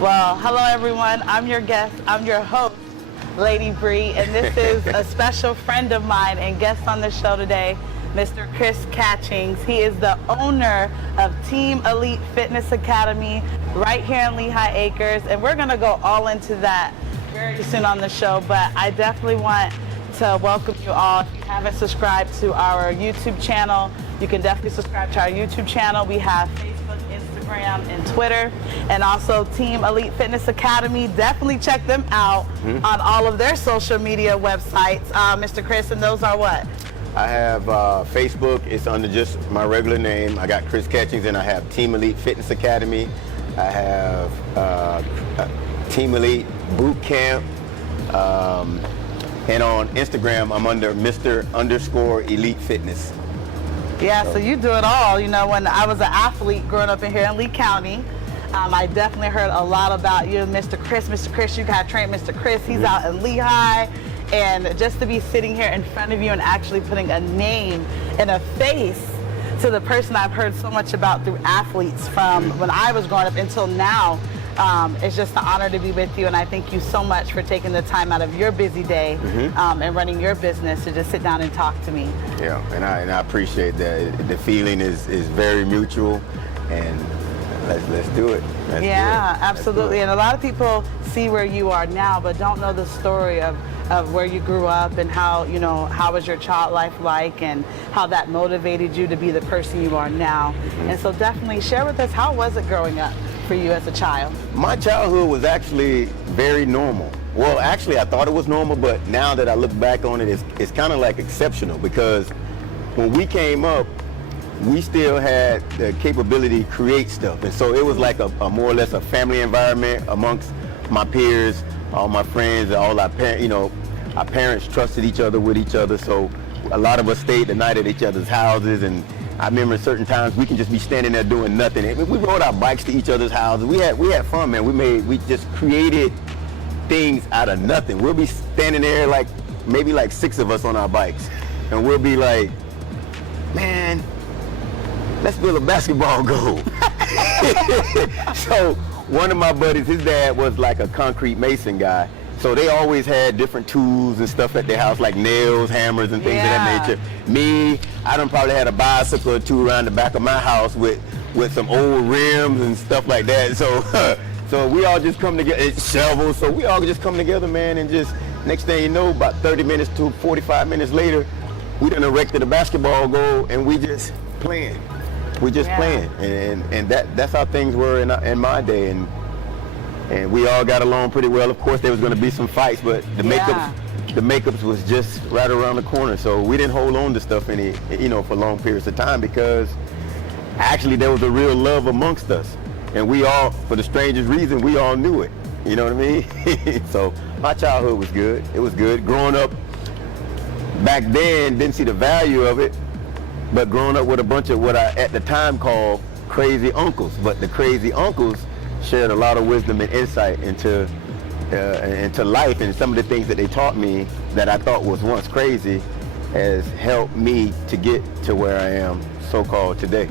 Well, hello everyone. I'm your guest. I'm your host, LadyBri, and this is a special friend of mine and guest on the show today, Mr. Chris Catchings. He is the owner of Team Elite Fitness Academy right here in Lehigh Acres, and we're going to go all into that very soon on the show, but I definitely want to welcome you all. If you haven't subscribed to our YouTube channel, you can definitely subscribe to our YouTube channel. We have Facebook, Instagram, and Twitter, and also Team Elite Fitness Academy. Definitely check them out on all of their social media websites. Mr. Chris, and those are what? I have Facebook. It's under just my regular name. I got Chris Catchings, and I have Team Elite Fitness Academy. I have Team Elite Boot Camp. And on Instagram, I'm under Mr._Elite Fitness. Yeah, so you do it all. You know, when I was an athlete growing up in here in Lee County, I definitely heard a lot about you, Mr. Chris. Mr. Chris, you got trained Mr. Chris. He's out in Lehigh. And just to be sitting here in front of you and actually putting a name and a face to the person I've heard so much about through athletes from when I was growing up until now, it's just an honor to be with you, and I thank you so much for taking the time out of your busy day and running your business to just sit down and talk to me. Yeah, and I appreciate that. The feeling is very mutual, and let's do it. Yeah, absolutely. And a lot of people see where you are now, but don't know the story of where you grew up and how, you know, how was your child life like and how that motivated you to be the person you are now. And so definitely share with us, how was it growing up for you as a child? My childhood was actually very normal. Well, actually, I thought it was normal, but now that I look back on it, it's kind of like exceptional, because when we came up, we still had the capability to create stuff. And so it was like a more or less a family environment amongst my peers, all my friends, all our parents. You know, our parents trusted each other with each other. So a lot of us stayed the night at each other's houses. And I remember certain times we can just be standing there doing nothing. And we rode our bikes to each other's houses. We had fun, man. We just created things out of nothing. We'll be standing there like maybe like 6 of us on our bikes, and we'll be like, man, let's build a basketball goal. So one of my buddies, his dad was like a concrete mason guy. So they always had different tools and stuff at their house, like nails, hammers, and things of that nature. Me, I done probably had a bicycle or two around the back of my house with some old rims and stuff like that. So so we all just come together, shovels. So we all just come together, man, and just next thing you know, about 30 minutes to 45 minutes later, we done erected a basketball goal, and we just playing. We just playing, and that's how things were in my day, and we all got along pretty well. Of course, there was going to be some fights, but the makeups was just right around the corner. So we didn't hold on to stuff for long periods of time, because actually there was a real love amongst us, and we all, for the strangest reason, we all knew it. You know what I mean? So my childhood was good. It was good. Growing up back then, didn't see the value of it. But growing up with a bunch of what I at the time called crazy uncles, but the crazy uncles shared a lot of wisdom and insight into life, and some of the things that they taught me that I thought was once crazy has helped me to get to where I am so-called today.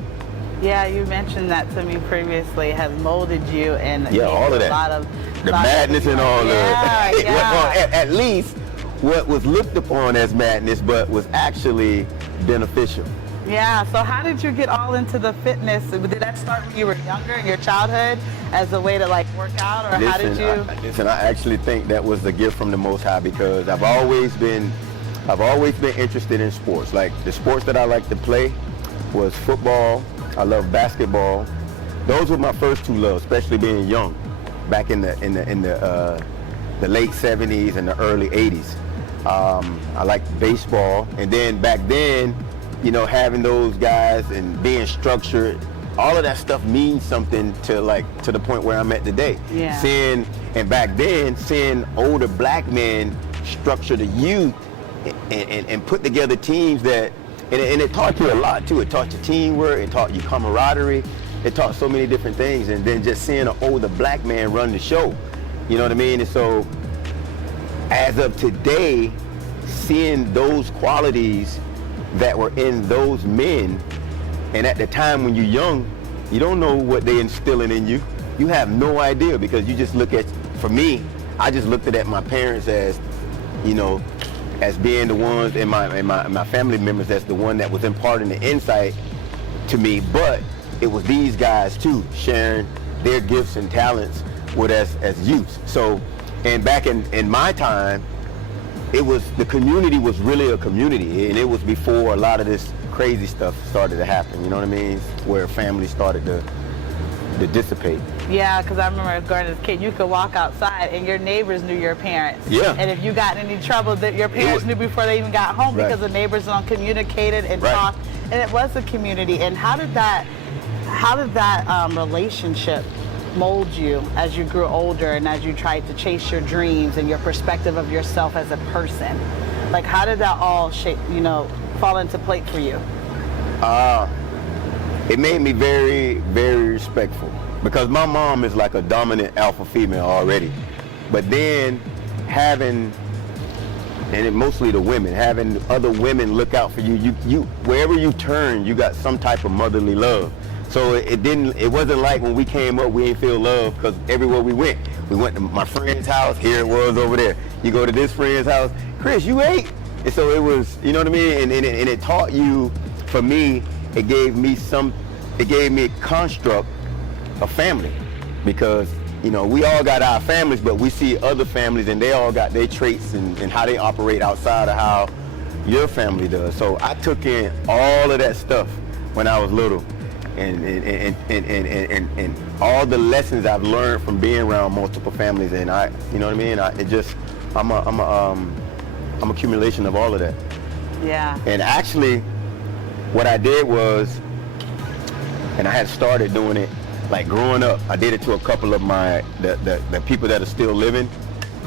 Yeah, you mentioned that to me previously, has molded you and all of that. A lot of the madness and all of it. Yeah. At least what was looked upon as madness, but was actually beneficial. Yeah, so how did you get all into the fitness? Did that start when you were younger, in your childhood, as a way to like work out, or how did you? I actually think that was the gift from the Most High, because I've always been interested in sports. Like the sports that I like to play was football. I love basketball. Those were my first two loves, especially being young, back in the late '70s and the early '80s. I liked baseball, and then back then, you know, having those guys and being structured, all of that stuff means something to the point where I'm at today. Yeah. Back then, seeing older black men structure the youth and put together teams that, and it taught you a lot too. It taught you teamwork, it taught you camaraderie, it taught so many different things. And then just seeing an older black man run the show, you know what I mean? And so, as of today, seeing those qualities that were in those men, and at the time when you're young, you don't know what they're instilling in you. you have no idea, because you just look at, for me, I just looked at my parents as, you know, as being the ones, and my family members, that's the one that was imparting the insight to me. But it was these guys too, sharing their gifts and talents with us as youth. So, and back in my time, it was, the community was really a community, and it was before a lot of this crazy stuff started to happen, you know what I mean? Where families started to dissipate. Yeah, because I remember growing as a kid, you could walk outside and your neighbors knew your parents. Yeah. And if you got in any trouble, that your parents knew before they even got home, because the neighbors communicated and talked, and it was a community. And how did that relationship mold you as you grew older and as you tried to chase your dreams and your perspective of yourself as a person? Like, how did that all shape, you know, fall into place for you? It made me very, very respectful, because my mom is like a dominant alpha female already. But then having, and mostly the women, having other women look out for you, wherever you turn, you got some type of motherly love. So it wasn't like when we came up, we ain't feel love, because everywhere we went to my friend's house, here it was over there. You go to this friend's house, Chris, you ate? And so it was, you know what I mean? And it taught you, for me, it gave me a construct of family, because, you know, we all got our families, but we see other families and they all got their traits and how they operate outside of how your family does. So I took in all of that stuff when I was little, and all the lessons I've learned from being around multiple families, and you know what I mean? I'm accumulation of all of that. Yeah. And actually, what I did was, and I had started doing it, like growing up, I did it to a couple of the people that are still living,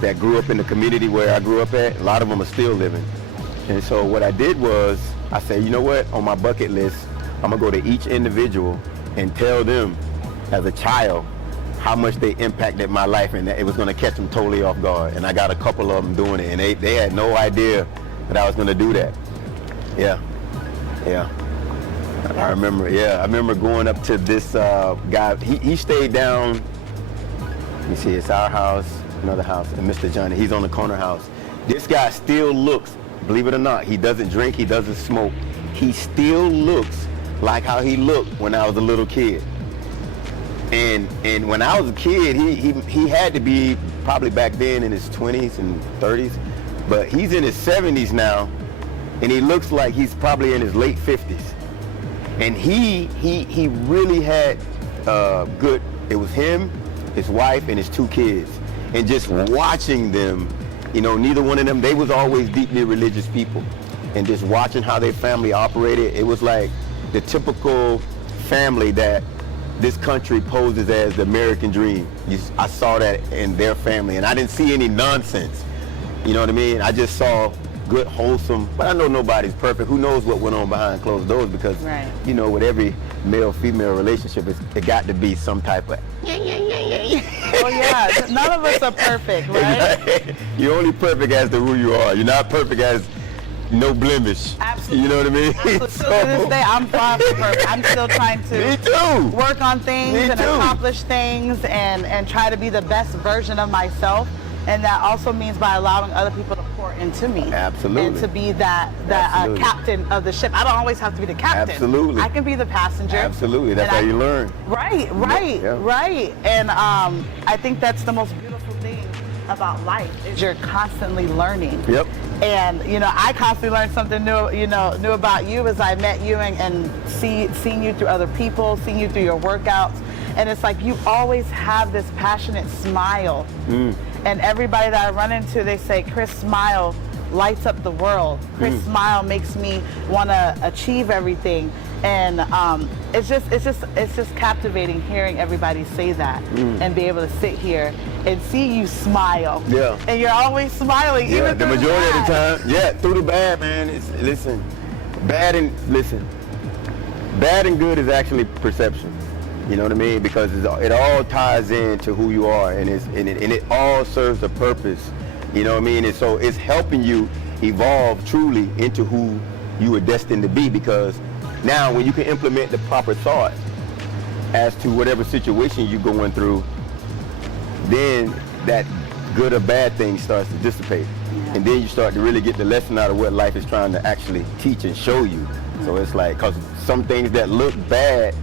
that grew up in the community where I grew up at. A lot of them are still living. And so what I did was, I said, you know what, on my bucket list, I'm gonna go to each individual and tell them as a child how much they impacted my life, and that it was gonna catch them totally off guard. And I got a couple of them doing it, and they had no idea that I was gonna do that. Yeah. I remember going up to this guy. He stayed down, you see, it's our house, another house, and Mr. Johnny, he's on the corner house. This guy still looks, believe it or not, he doesn't drink, he doesn't smoke. He still looks like how he looked when I was a little kid. And when I was a kid, he had to be probably back then in his 20s and 30s, but he's in his 70s now, and he looks like he's probably in his late 50s. And he really had good, it was him, his wife, and his 2 kids. And just watching them, you know, neither one of them, they was always deeply religious people. And just watching how their family operated, it was like the typical family that this country poses as the American dream. I saw that in their family, and I didn't see any nonsense. You know what I mean? I just saw good, wholesome, but I know nobody's perfect. Who knows what went on behind closed doors, because, you know, with every male-female relationship, it got to be some type of Oh yeah, none of us are perfect, right? You're only perfect as to who you are. You're not perfect as no blemish. Absolutely. You know what I mean? Absolutely. So, to this day, I'm far from perfect. I'm still trying to work on things and accomplish things and try to be the best version of myself. And that also means by allowing other people to pour into me. Absolutely. And to be that captain of the ship. I don't always have to be the captain. Absolutely. I can be the passenger. Absolutely. That's how you learn. Right. And I think that's the most beautiful thing about life, is you're constantly learning. Yep. And, you know, I constantly learned something new about you as I met you and seeing you through other people, seeing you through your workouts. And it's like you always have this passionate smile. And everybody that I run into, they say, Chris' smile lights up the world. Chris' smile makes me want to achieve everything. And it's just captivating hearing everybody say that and be able to sit here and see you smile. Yeah. And you're always smiling, even the through majority the bad. of the time. Yeah, through the bad, man. Bad and good is actually perception. You know what I mean? Because it all ties into who you are, and it all serves a purpose. You know what I mean? And so it's helping you evolve truly into who you were destined to be, because now when you can implement the proper thought, as to whatever situation you're going through, then that good or bad thing starts to dissipate. Yeah. And then you start to really get the lesson out of what life is trying to actually teach and show you. So it's like, because some things that look bad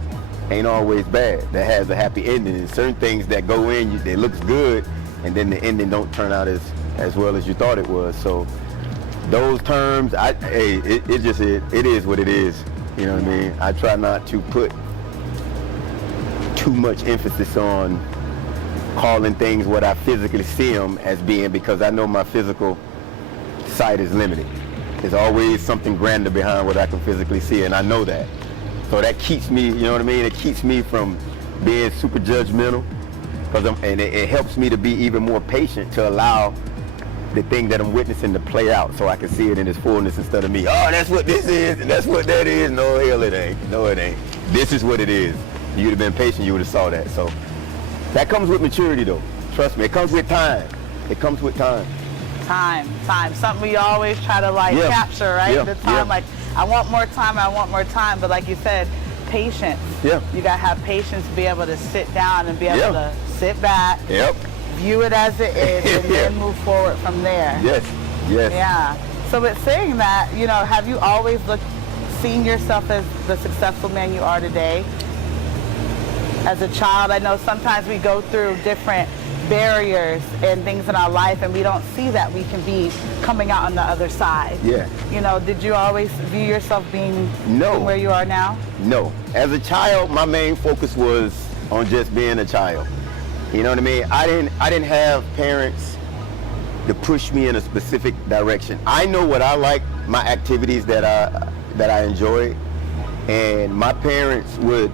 ain't always bad. That has a happy ending. And certain things that go in, it looks good, and then the ending don't turn out as well as you thought it was. So those terms, it is what it is. You know what I mean? I try not to put too much emphasis on calling things what I physically see them as being, because I know my physical sight is limited. There's always something grander behind what I can physically see, and I know that. So that keeps me, you know what I mean? It keeps me from being super judgmental, and it helps me to be even more patient to allow the thing that I'm witnessing to play out, so I can see it in its fullness instead of me, oh, that's what this is, and that's what that is. No, hell it ain't. No, it ain't. This is what it is. You'd have been patient, you would have saw that. So that comes with maturity, though. Trust me, it comes with time. It comes with time. Time. Something we always try to capture, right? The time, like, I want more time, but like you said, patience. Yeah. You gotta have patience to be able to sit down and be able to sit back, view it as it is, and then move forward from there. Yes. Yeah. So with saying that, have you always seen yourself as the successful man you are today? As a child, I know sometimes we go through different barriers and things in our life, and we don't see that we can be coming out on the other side. Yeah. Did you always view yourself being where you are now? No. As a child, my main focus was on just being a child. You know what I mean? I didn't have parents to push me in a specific direction. I know what I like, my activities that I enjoy, and my parents would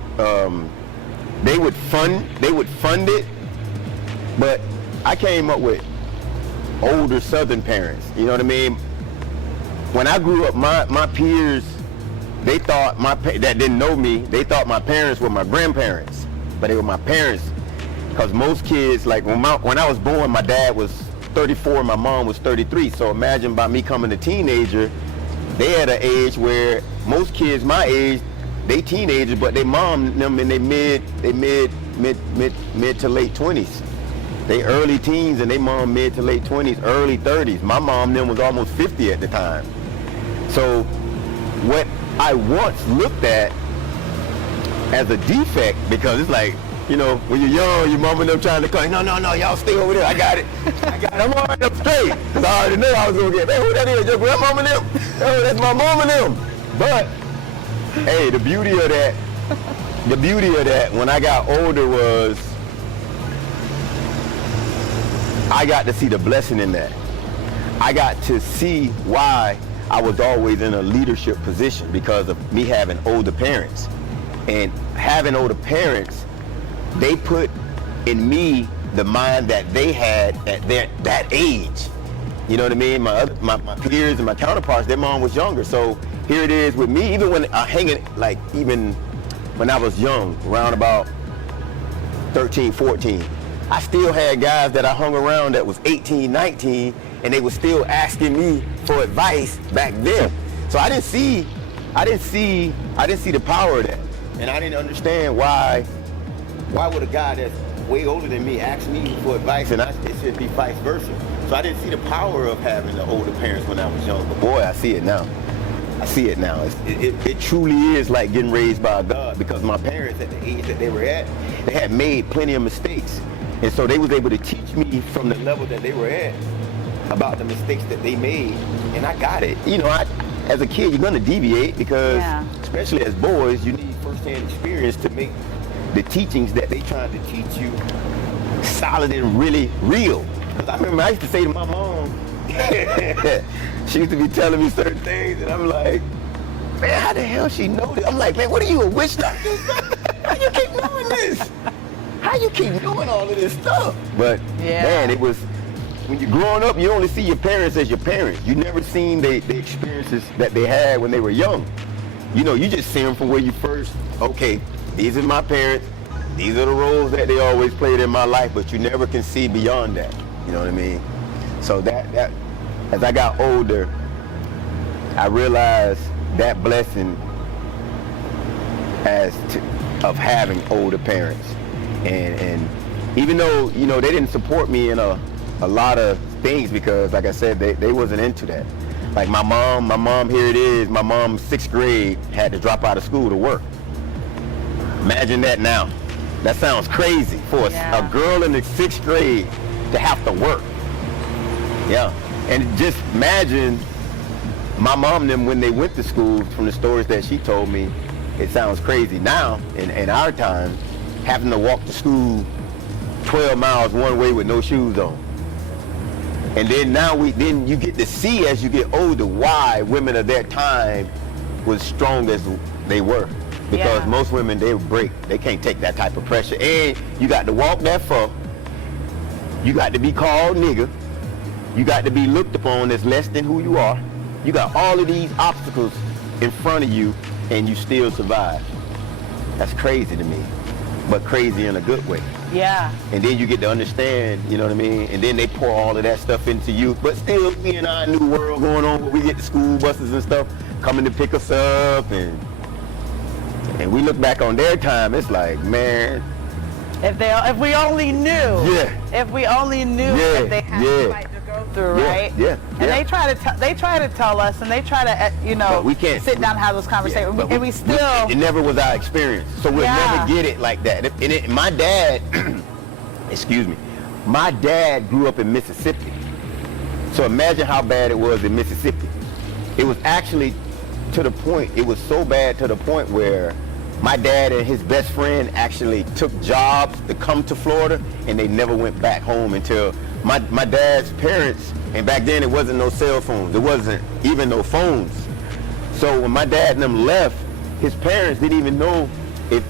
they would fund it, but I came up with older Southern parents. You know what I mean? When I grew up, my peers, they thought that didn't know me, they thought my parents were my grandparents, but they were my parents. Because most kids, like when I was born, my dad was 34, my mom was 33. So imagine by me coming a teenager, they had an age where most kids my age, they teenagers, but they mom them in their mid to late 20s. They early teens and they mom mid to late 20s, early 30s. My mom them was almost 50 at the time. So what I once looked at as a defect, because it's like, when you're young, your mom and them trying to call you, no, y'all stay over there, I got it. I'm all right up straight. Because I already knew I was going to get, hey, who that is? Your grandmama and them? Oh, that's my mom and them. But, hey, the beauty of that when I got older was I got to see the blessing in that. I got to see why I was always in a leadership position, because of me having older parents. And having older parents, they put in me the mind that they had at that age. You know what I mean? My peers and my counterparts, their mom was younger. So here it is with me, even when even when I was young, around about 13, 14, I still had guys that I hung around that was 18, 19, and they were still asking me for advice back then. So I didn't see the power of that. And I didn't understand why would a guy that's way older than me ask me for advice, and it should be vice versa. So I didn't see the power of having the older parents when I was young. But boy, I see it now. It truly is like getting raised by God, because my parents at the age that they were at, they had made plenty of mistakes. And so they was able to teach me from the level that they were at about the mistakes that they made. And I got it. As a kid, you're going to deviate because, especially as boys, you need firsthand experience to make the teachings that they trying to teach you solid and really real. Because I remember I used to say to my mom, she used to be telling me certain things, and I'm like, man, how the hell she know this? I'm like, man, what are you, a witch doctor? How you keep knowing this? How you keep doing all of this stuff? But man, it was, when you're growing up, you only see your parents as your parents. You never seen the experiences that they had when they were young. You just see them from where you first, okay, these are my parents, these are the roles that they always played in my life, but you never can see beyond that. You know what I mean? So that as I got older, I realized that blessing as of having older parents. And even though, you know, they didn't support me in a lot of things because, like I said, they wasn't into that. Like my mom, here it is, my mom, 6th grade, had to drop out of school to work. Imagine that now. That sounds crazy for a girl in the 6th grade to have to work. Yeah, and just imagine my mom and them when they went to school, from the stories that she told me, it sounds crazy. Now, in our time, having to walk to school 12 miles one way with no shoes on. And then then you get to see as you get older why women of their time was strong as they were. Because most women, they break. They can't take that type of pressure. And you got to walk that far. You got to be called nigger. You got to be looked upon as less than who you are. You got all of these obstacles in front of you, and you still survive. That's crazy to me, but crazy in a good way. Yeah. And then you get to understand, you know what I mean? And then they pour all of that stuff into you. But still, we in our new world going on, where we get the school buses and stuff coming to pick us up, and we look back on their time, it's like, man. If we only knew. Yeah. If we only knew what they had to fight to go through, right? Yeah. And they try to tell us, and they try to, you know, we can't sit down and have those conversations, and we still. It never was our experience, so we'll never get it like that. And my dad, excuse me, my dad grew up in Mississippi. So imagine how bad it was in Mississippi. It was actually to the point, it was so bad to the point where my dad and his best friend actually took jobs to come to Florida, and they never went back home until my dad's parents, and back then it wasn't no cell phones, it wasn't even no phones. So when my dad and them left, his parents didn't even know if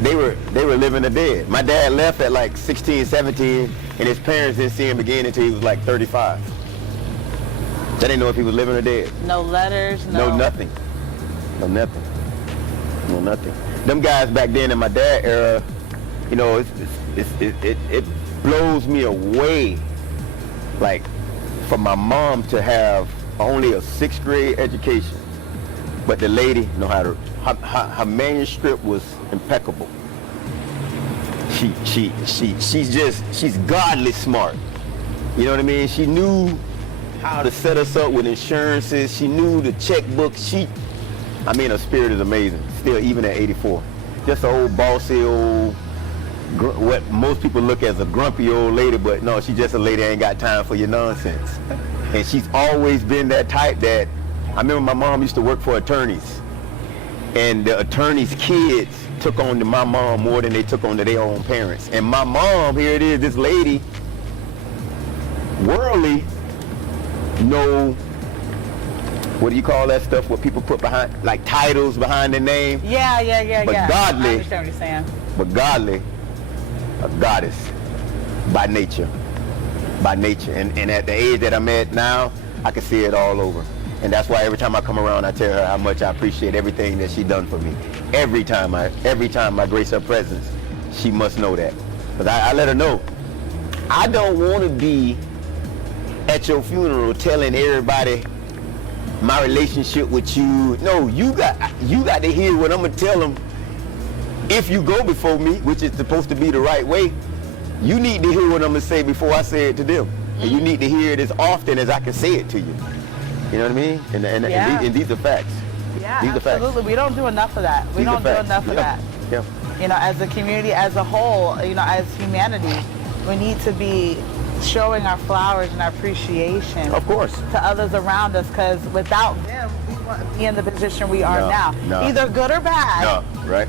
they were living or dead. My dad left at like 16, 17, and his parents didn't see him again until he was like 35. They didn't know if he was living or dead. No letters, no nothing. No nothing. No nothing. Them guys back then in my dad era, you know, it blows me away. Like, for my mom to have only a 6th grade education, but the lady know how to. Her manuscript was impeccable. She's godly smart. You know what I mean? She knew how to set us up with insurances. She knew the checkbook. Her spirit is amazing, still, even at 84. Just an old bossy old, what most people look as a grumpy old lady, but no, she's just a lady that ain't got time for your nonsense. And she's always been that type that, I remember my mom used to work for attorneys, and the attorneys' kids took on to my mom more than they took on to their own parents. And my mom, here it is, this lady, worldly, what do you call that stuff? What people put behind, like titles behind their name? Yeah. But godly. I understand what you're saying. But godly, a goddess by nature. And at the age that I'm at now, I can see it all over. And that's why every time I come around, I tell her how much I appreciate everything that she done for me. Every time I grace her presence, she must know that. Because I let her know, I don't want to be at your funeral telling everybody my relationship with you. No, you got to hear what I'm gonna tell them. If you go before me, which is supposed to be the right way, you need to hear what I'm gonna say before I say it to them. And you need to hear it as often as I can say it to you. You know what I mean? And these are facts. Yeah, these absolutely. Are facts. We don't do enough of that. We don't do enough of that. Yeah. You know, as a community, as a whole, you know, as humanity, we need to be showing our flowers and our appreciation, of course, to others around us, because without them, we wouldn't be in the position we are now. Either good or bad. No, right.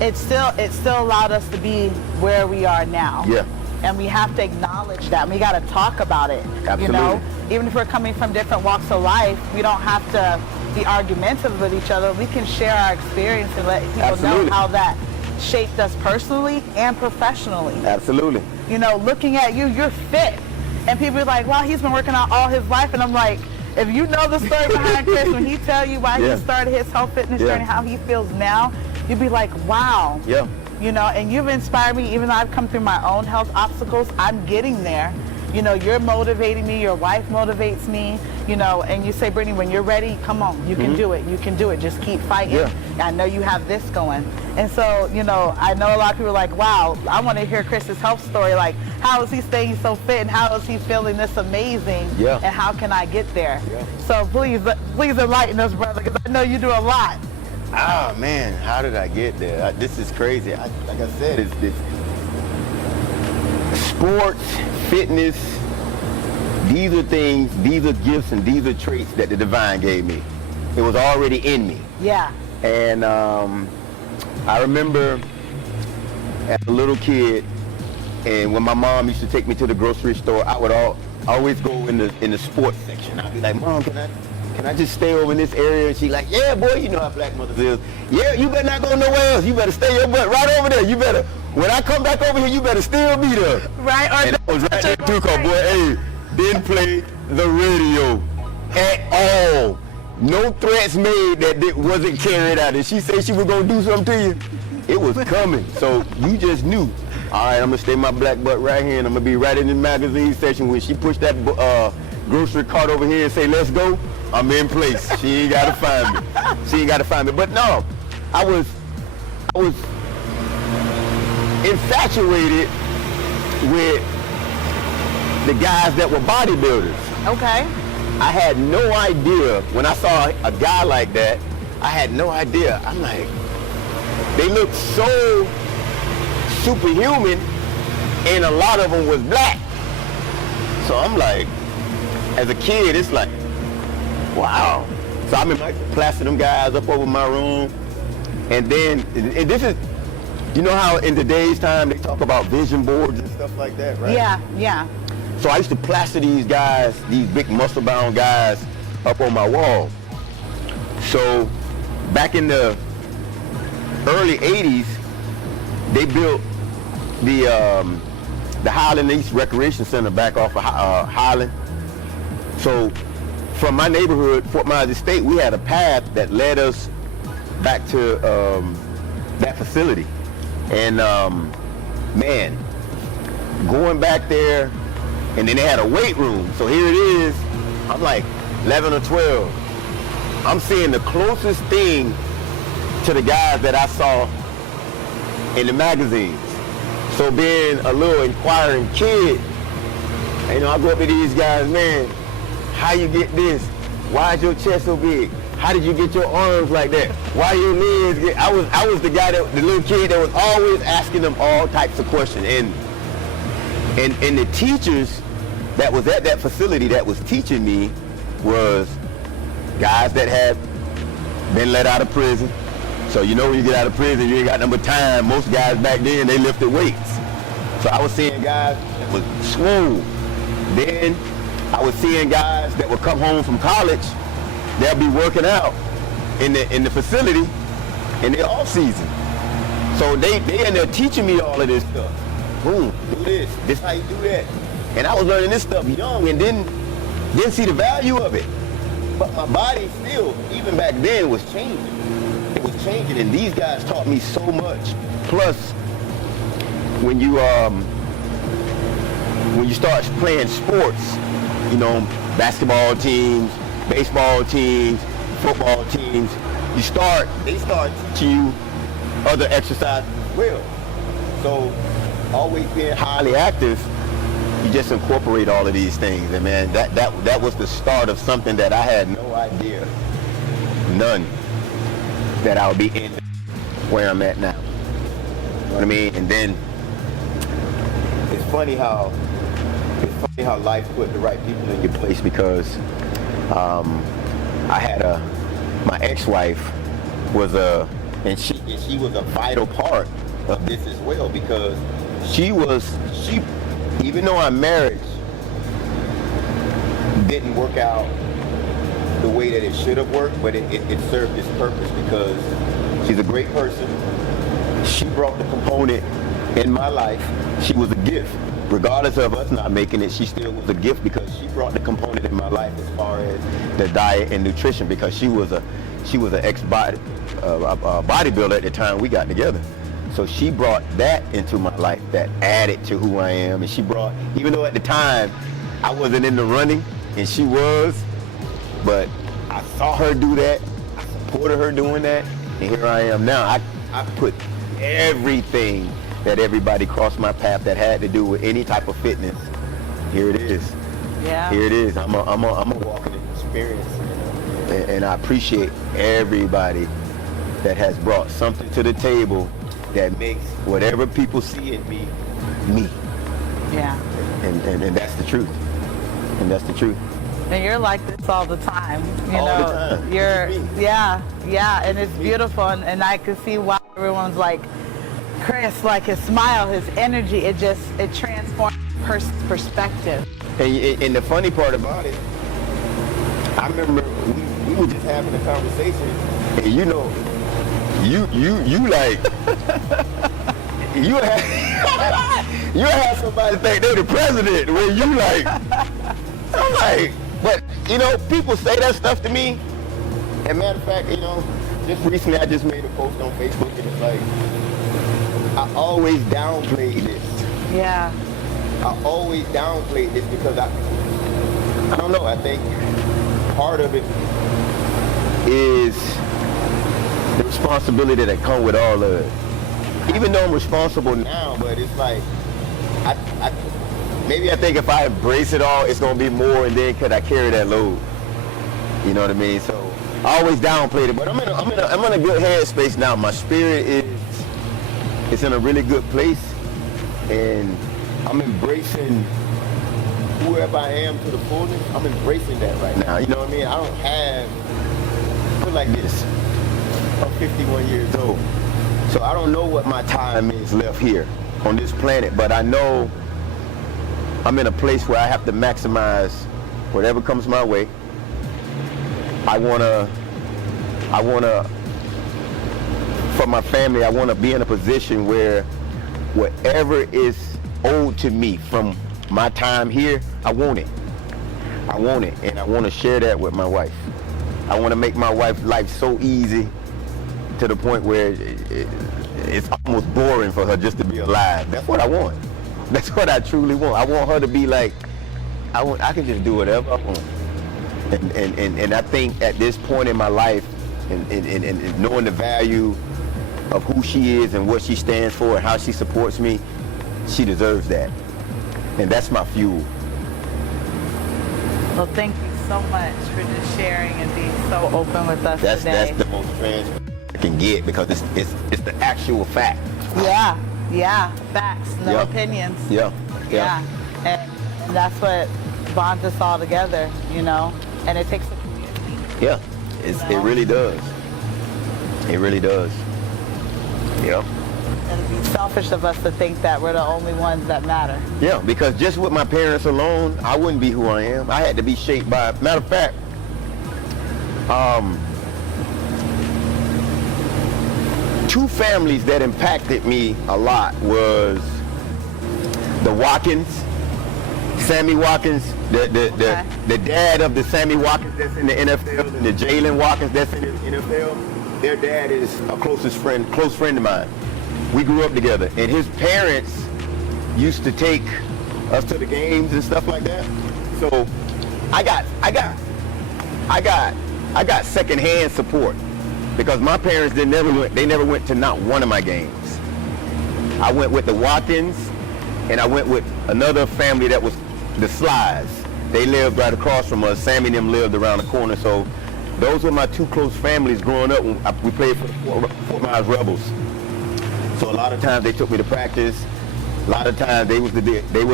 It still allowed us to be where we are now. Yeah. And we have to acknowledge that. We got to talk about it. Absolutely. You know, even if we're coming from different walks of life, we don't have to be argumentative with each other. We can share our experience and let people know how that shaped us personally and professionally. Absolutely. You know, looking at you, you're fit. And people are like, well, he's been working out all his life. And I'm like, if you know the story behind Chris, when he tell you why he started his health fitness journey, how he feels now, you'd be like, wow. Yeah. You know, and you've inspired me. Even though I've come through my own health obstacles, I'm getting there. You know, you're motivating me. Your wife motivates me. you know, and you say, Brittany, when you're ready, come on, you can do it. You can do it. Just keep fighting. Yeah. I know you have this going. And so, you know, I know a lot of people are like, wow, I want to hear Chris's health story. Like, how is he staying so fit and how is he feeling this amazing? Yeah. And how can I get there? Yeah. So please enlighten us, brother, because I know you do a lot. Ah, man, how did I get there? This is crazy. Like I said, it's sports, fitness, these are things, these are gifts, and these are traits that the divine gave me. It was already in me. Yeah. And I remember as a little kid, and when my mom used to take me to the grocery store, I would always go in the sports section. I'd be like, Mom, can I just stay over in this area? And she's like, yeah, boy, you know how black mothers is. Yeah, you better not go nowhere else. You better stay your butt right over there. You better, when I come back over here, you better still be there. Right. Or And I was right there too, cause boy, hey, didn't play the radio at all. No threats made that wasn't carried out. If she said she was gonna do something to you, it was coming. So you just knew. All right, I'm gonna stay my black butt right here, and I'm gonna be right in the magazine section. When she pushed that grocery cart over here and say, let's go, I'm in place. She ain't gotta find me. She ain't gotta find me. But no, I was infatuated with the guys that were bodybuilders. Okay. I had no idea when I saw a guy like that. I had no idea. I'm like, they look so superhuman, and a lot of them was black. So I'm like, as a kid, it's like, wow. So I'm in like plaster them guys up over my room, and then and this is, you know how in today's time they talk about vision boards and stuff like that, right? Yeah, yeah. So I used to plaster these guys, these big muscle-bound guys, up on my wall. So back in the early 80s, they built the Highland East Recreation Center back off of Highland. So from my neighborhood, Fort Myers Estate, we had a path that led us back to that facility. And man, going back there, and then they had a weight room. So here it is, I'm like 11 or 12. I'm seeing the closest thing to the guys that I saw in the magazines. So being a little inquiring kid, you know, I go up to these guys, man, how you get this? Why is your chest so big? How did you get your arms like that? Why your legs get? I was the guy the little kid that was always asking them all types of questions. And the teachers that was at that facility that was teaching me was guys that had been let out of prison. So you know when you get out of prison, you ain't got number time. Most guys back then, they lifted weights. So I was seeing guys that was swole. Then I was seeing guys that would come home from college. They'll be working out in the facility in the off season. So they in there teaching me all of this stuff. Boom, do this. This how you do that. And I was learning this stuff young and didn't see the value of it. But my body still, even back then, was changing. It was changing, and these guys taught me so much. Plus, when you start playing sports, you know, basketball teams, baseball teams, football teams, they start teaching you other exercises as well. So, always being highly active, you just incorporate all of these things, and man, that was the start of something that I had no idea, none, that I would be in where I'm at now. You know what I mean? And then it's funny how life put the right people in your place, because I had my ex-wife was and she was a vital part of this as well, because she even though our marriage didn't work out the way that it should have worked, but it served its purpose, because she's a great person. She brought the component in my life. She was a gift. Regardless of us not making it, she still was a gift, because she brought the component in my life as far as the diet and nutrition, because she was an bodybuilder at the time we got together. So she brought that into my life, that added to who I am. And she brought, even though at the time I wasn't in the running and she was, But I saw her do that. I supported her doing that. And here I am now. I put everything that everybody crossed my path that had to do with any type of fitness. Here it is. Yeah. Here it is. I'm a walking experience. And I appreciate everybody that has brought something to the table that makes whatever people see in me, me. Yeah. And that's the truth. And that's the truth. And you're like this all the time. You All know, the time. You're, It's me. yeah, and it's beautiful. And I can see why everyone's like, Chris, like his smile, his energy, it transforms perspective. And the funny part about it, I remember we were just having a conversation, and you know, you like, you have somebody think they're the president when you like, I'm like, but you know, people say that stuff to me, and matter of fact, you know, just recently I just made a post on Facebook, and it's like, I always downplayed this. Yeah. I always downplayed this because I don't know, I think part of it is the responsibility that comes with all of it. Even though I'm responsible now, but it's like, maybe I think if I embrace it all, it's gonna be more, and then could I carry that load? You know what I mean? So I always downplayed it, but I'm in a good headspace now. My spirit it's in a really good place, and I'm embracing whoever I am to the fullness. I'm embracing that right now. You know what I mean? I don't have, put it like this, I'm 51 years old. So I don't know what my time is left here on this planet, but I know I'm in a place where I have to maximize whatever comes my way. I wanna, for my family, I wanna be in a position where whatever is owed to me from my time here, I want it. I want it, and I want to share that with my wife. I want to make my wife's life so easy to the point where it's almost boring for her just to be alive. That's what I want. That's what I truly want. I want her to be like, I can just do whatever I want. And I think at this point in my life, and knowing the value of who she is and what she stands for and how she supports me, she deserves that. And that's my fuel. Well, thank you so much for just sharing and being so open with us today. That's the most transparent I can get, because it's the actual fact. Yeah, facts, no opinions. Yeah. And that's what bonds us all together, you know. And it takes a community. Yeah, it really does. It really does. Yeah. It'd be selfish of us to think that we're the only ones that matter. Yeah, because just with my parents alone, I wouldn't be who I am. I had to be shaped by, matter of fact, two families that impacted me a lot was the Watkins, Sammy Watkins, the dad of the Sammy Watkins that's in the NFL, and the Jalen Watkins that's in the NFL. Their dad is a close friend of mine. We grew up together, and his parents used to take us to the games and stuff like that. So I got secondhand support, because my parents never went to not one of my games. I went with the Watkins, and I went with another family that was the Slides. They lived right across from us. Sammy and them lived around the corner. So those were my two close families growing up when we played for the Fort Myers Rebels. So a lot of times they took me to practice. A lot of times they was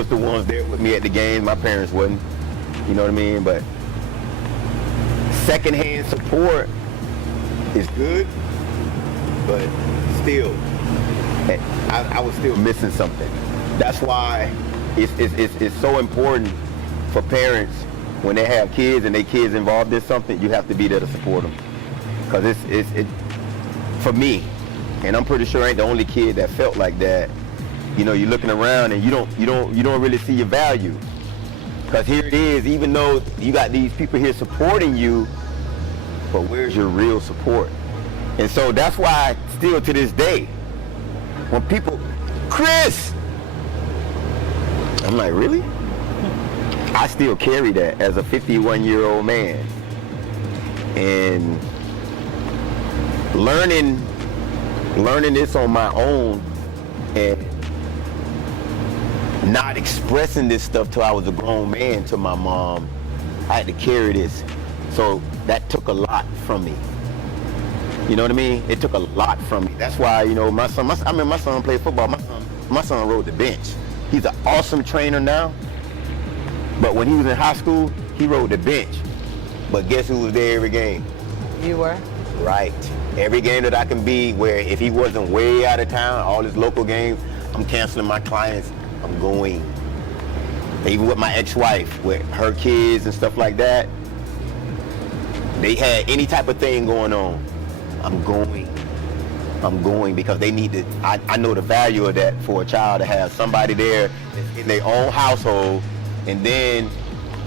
the ones there with me at the game. My parents wasn't. You know what I mean? But secondhand support is good, but still, I was still missing something. That's why it's so important for parents, when they have kids and their kids involved in something, you have to be there to support them. Because it's for me, and I'm pretty sure I ain't the only kid that felt like that. You know, you're looking around and you don't really see your value. Because here it is, even though you got these people here supporting you, but where's your real support? And so that's why still to this day, when people, Chris, I'm like, really? I still carry that as a 51-year-old man. And learning this on my own and not expressing this stuff till I was a grown man to my mom, I had to carry this. So that took a lot from me. You know what I mean? It took a lot from me. That's why, you know, my son played football. My son rode the bench. He's an awesome trainer now. But when he was in high school, he rode the bench. But guess who was there every game? You were? Right. Every game that I can be, where if he wasn't way out of town, all his local games, I'm canceling my clients, I'm going. Even with my ex-wife, with her kids and stuff like that, they had any type of thing going on, I'm going because they need to, I know the value of that for a child to have somebody there in their own household, and then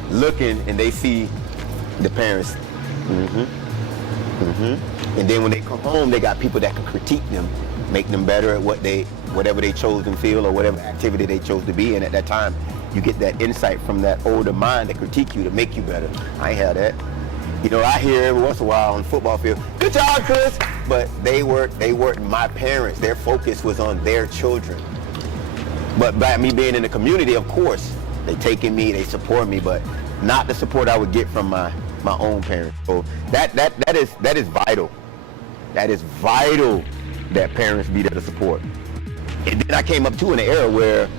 looking and they see the parents. And then when they come home, they got people that can critique them, make them better at whatever they chose to feel or whatever activity they chose to be in at that time. You get that insight from that older mind to critique you, to make you better. I ain't had that. You know, I hear every once in a while on the football field, "Good job, Chris," but they weren't my parents. Their focus was on their children. But by me being in the community, of course, they take in me, they support me, but not the support I would get from my own parents. So that is vital. That is vital that parents be there to support. And then I came up too in an era where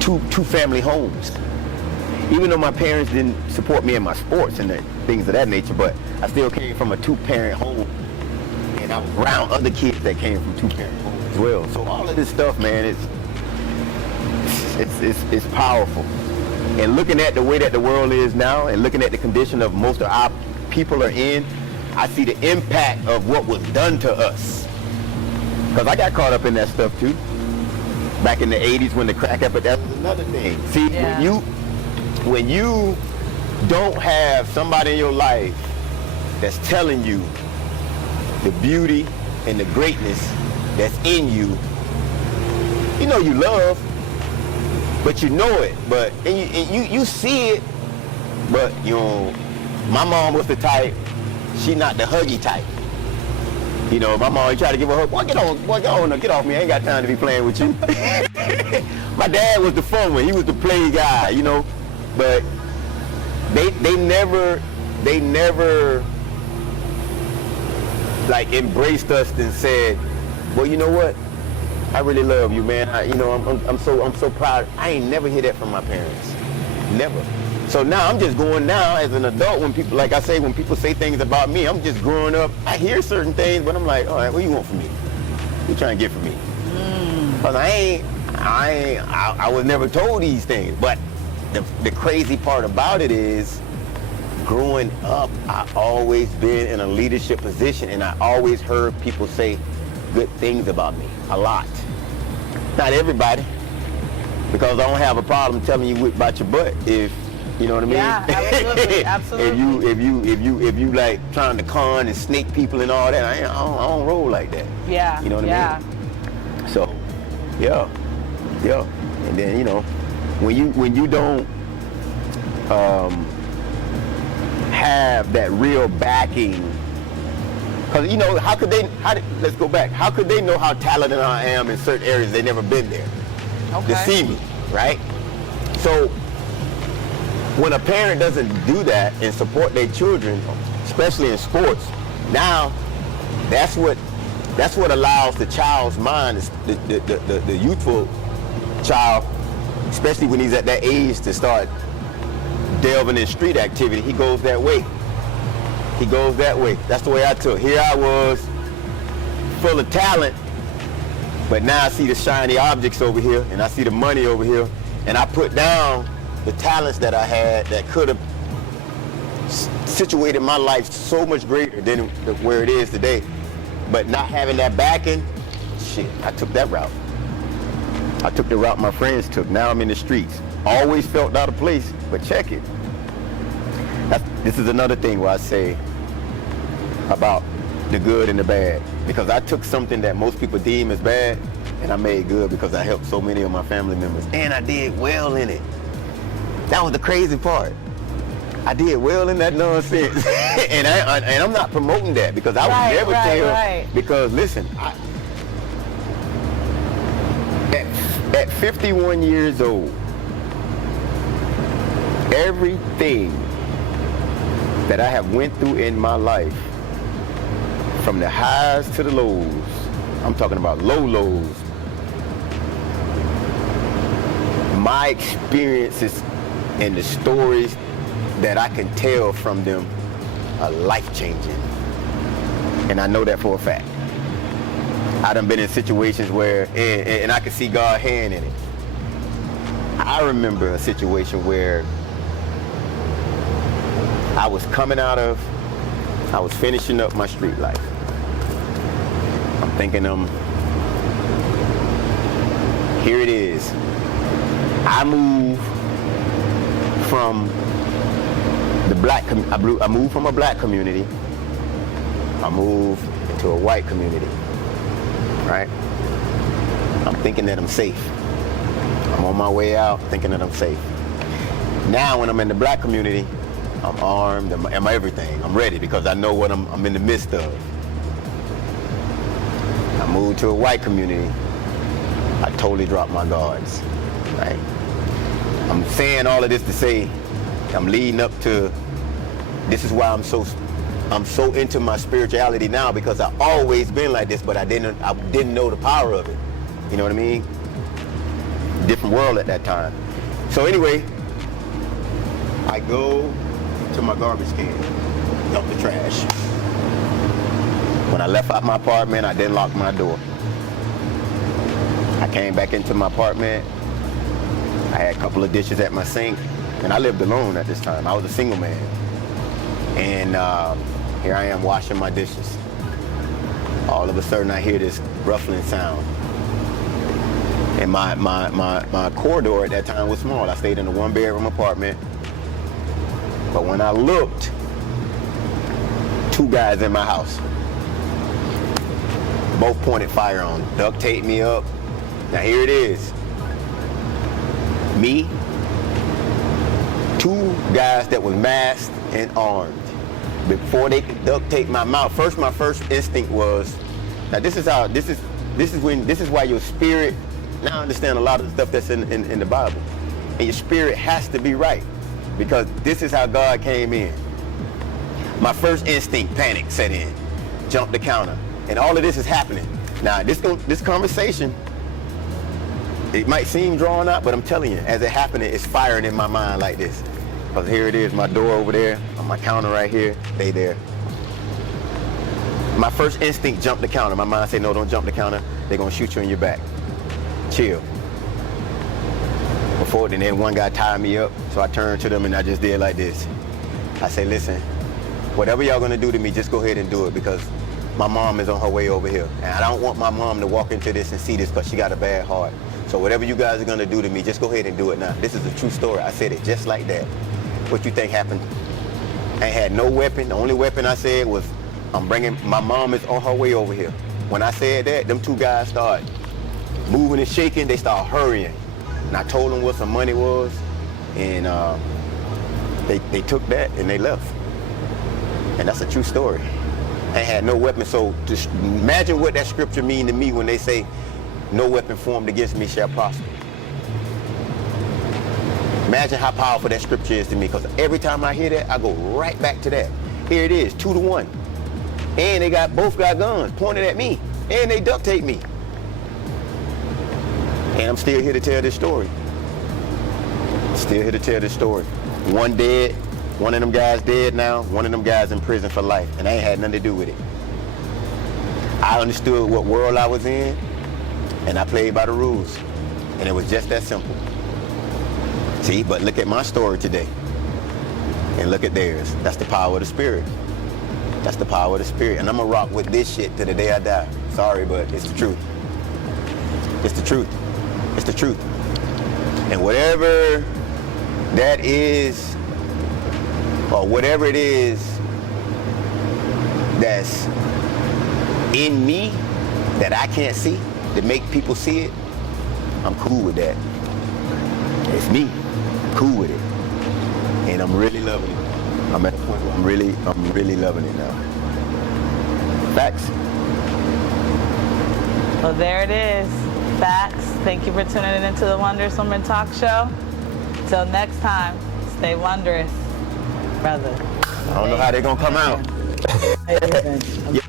two family homes. Even though my parents didn't support me in my sports and things of that nature, but I still came from a 2-parent home, and I was around other kids that came from 2-parent homes as well. So all of this stuff, man, it's powerful. And looking at the way that the world is now, and looking at the condition of most of our people are in, I see the impact of what was done to us. Because I got caught up in that stuff too. Back in the 80s when the crack epidemic, that was another thing. See, yeah. when you don't have somebody in your life that's telling you the beauty and the greatness that's in you, you know you love, but you know it, but and you see it, but you know, my mom was the type, she not the huggy type. You know, my mom tried to give her a hug. Boy, get off me. I ain't got time to be playing with you. My dad was the fun one. He was the play guy, you know. But they never like embraced us and said, well, you know what? I really love you, man. I'm so proud. I ain't never hear that from my parents. Never. So now I'm just going now as an adult, when people, like I say, when people say things about me, I'm just growing up. I hear certain things, but I'm like, all right, what you want from me? What you trying to get from me? Because I was never told these things. But the crazy part about it is, growing up, I always been in a leadership position, and I always heard people say good things about me, a lot. Not everybody, because I don't have a problem telling you about your butt if, you know what I mean? Yeah, absolutely, absolutely. if you like trying to con and snake people and all that, I don't roll like that. Yeah. You know what I mean? So, yeah. And then, you know, when you don't have that real backing, because, you know, let's go back. How could they know how talented I am in certain areas? They've never been there to see me, right? So when a parent doesn't do that and support their children, especially in sports, now that's what allows the child's mind, the youthful child, especially when he's at that age, to start delving in street activity. He goes that way. That's the way I took. Here I was, full of talent, but now I see the shiny objects over here, and I see the money over here, and I put down the talents that I had that could have situated my life so much greater than where it is today. But not having that backing, shit, I took that route. I took the route my friends took. Now I'm in the streets. Always felt out of place, but check it. This is another thing where I say about the good and the bad, because I took something that most people deem as bad and I made good, because I helped so many of my family members and I did well in it. That was the crazy part. I did well in that nonsense. and I'm not promoting that because I would never tell. Because listen, at 51 years old, everything that I have went through in my life, from the highs to the lows, I'm talking about lows, my experiences and the stories that I can tell from them are life-changing. And I know that for a fact. I done been in situations where, and I can see God's hand in it. I remember a situation where I was finishing up my street life. I'm thinking, here it is. I moved from I moved from a black community. I moved into a white community, right? I'm thinking that I'm safe. I'm on my way out thinking that I'm safe. Now when I'm in the black community, I'm armed, I'm everything. I'm ready because I know what I'm in the midst of. I moved to a white community. I totally dropped my guards, right? I'm saying all of this to say I'm leading up to, this is why I'm so into my spirituality now, because I've always been like this, but I didn't know the power of it. You know what I mean? Different world at that time. So anyway, I go to my garbage can, dump the trash. When I left out my apartment, I didn't lock my door. I came back into my apartment. I had a couple of dishes at my sink, and I lived alone at this time. I was a single man. And here I am washing my dishes. All of a sudden I hear this ruffling sound. And my corridor at that time was small. I stayed in a one-bedroom apartment. But when I looked, two guys in my house. Both pointed fire on, duct taped me up. Now here it is. Me, two guys that was masked and armed. Before they could duct tape my mouth, my first instinct was, now this is why your spirit, now I understand a lot of the stuff that's in the Bible. And your spirit has to be right, because this is how God came in. My first instinct, panic, set in, jumped the counter. And all of this is happening. Now this conversation, it might seem drawn out, but I'm telling you, as it happening, it's firing in my mind like this. Because here it is, my door over there, on my counter right here, they there. My first instinct, jump the counter. My mind said, no, don't jump the counter. They're gonna shoot you in your back. Chill. Before then one guy tied me up, so I turned to them and I just did like this. I say, listen, whatever y'all gonna do to me, just go ahead and do it, because my mom is on her way over here. And I don't want my mom to walk into this and see this, because she got a bad heart. So whatever you guys are gonna do to me, just go ahead and do it now. This is a true story. I said it just like that. What you think happened? I had no weapon. The only weapon I said was, my mom is on her way over here. When I said that, them two guys started moving and shaking. They started hurrying. And I told them what some money was, and they took that and they left. And that's a true story. I had no weapon. So just imagine what that scripture mean to me when they say, no weapon formed against me shall prosper. Imagine how powerful that scripture is to me, because every time I hear that, I go right back to that. Here it is, 2-1. And they both got guns pointed at me, and they duct taped me. And I'm still here to tell this story. Still here to tell this story. One dead, one of them guys dead now, one of them guys in prison for life, and I ain't had nothing to do with it. I understood what world I was in, and I played by the rules. And it was just that simple. See, but look at my story today. And look at theirs. That's the power of the Spirit. That's the power of the Spirit. And I'm gonna rock with this shit to the day I die. Sorry, but it's the truth. It's the truth. It's the truth. And whatever that is, or whatever it is that's in me that I can't see, that make people see it, I'm cool with that. It's me. I'm cool with it. And I'm really loving it. I'm at a point where I'm really loving it now. Facts. Well, there it is. Facts. Thank you for tuning in into the Wondrous Woman Talk Show. Till next time, stay wondrous, brother. I don't know how they're gonna come out. Amazing.